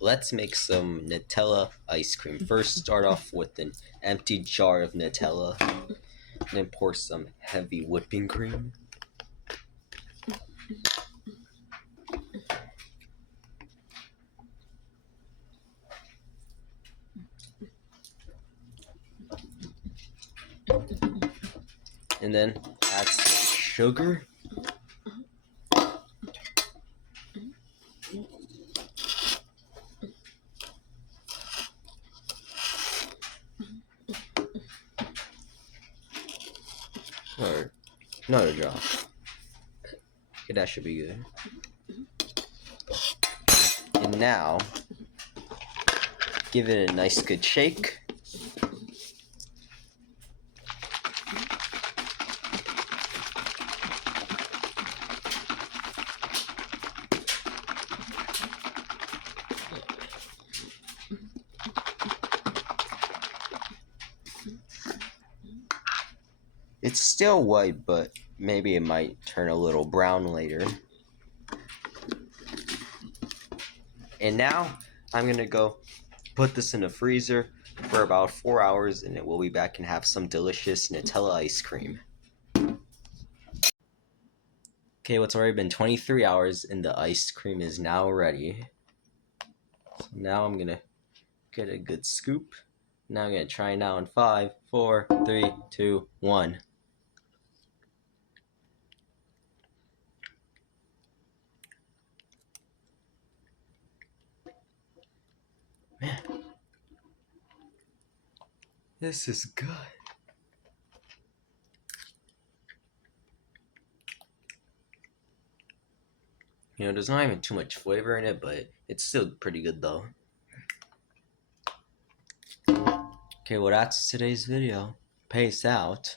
let's make some Nutella ice cream. First, start off with an empty jar of Nutella, then pour some heavy whipping cream. And then add some sugar. Or another drop. Okay, that should be good. And now, give it a nice good shake. It's still white, but maybe it might turn a little brown later. And now, I'm gonna go put this in the freezer for about 4 hours, and it will be back and have some delicious Nutella ice cream. Okay, well, it's already been 23 hours, and the ice cream is now ready. So now I'm gonna get a good scoop. Now I'm gonna try now in 5, 4, 3, 2, 1. Man, this is good. You know, there's not even too much flavor in it, but it's still pretty good though. Okay, well, that's today's video. Peace out.